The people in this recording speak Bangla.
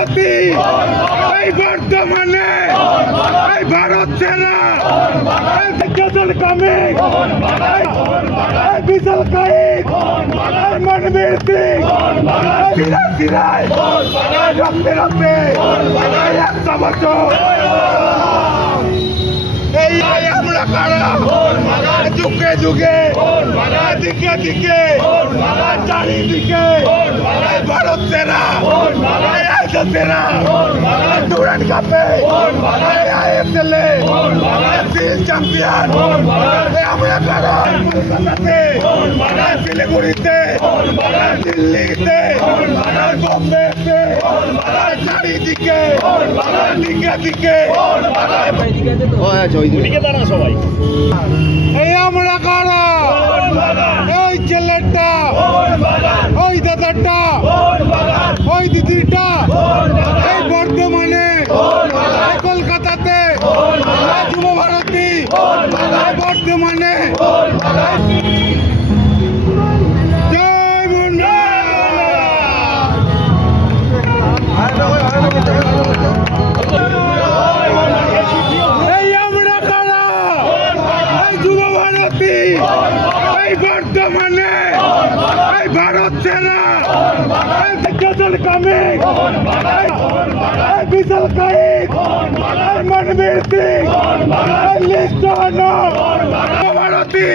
ভারতী। এই বর্তমানে এই ভারত সেনা গজল বিশাল কাইক মনবীর সিং রায় এই রক্তে রক্তে একশো বছর যুগে যুগে, দিকে দিকে, চারিদিকে ভারত সেনা সেনা ডুরান কাপে। এই আইএসএল এ সিল চ্যাম্পিয়ন। এই আমরা কারা কলকাতাতে। শিলিগুড়িতে দিল্লিতে। বোম্বেতে চারিদিকে। দিকে দিকে এই আমরা কারা ওই ছেলেটা ওই দাদাটা ওই দিদিটা এই বর্ধমানে এই কলকাতাতে এই যুব ভারতী এই বর্ধমানে জয় মুন্ডা এই আমরা কারা এই যুব ভারতী বর্তমানে। এই ভারত সেনা। কামিং এই বিশাল কাইক এই মনবীর সিং এই লিস্ট ভারতী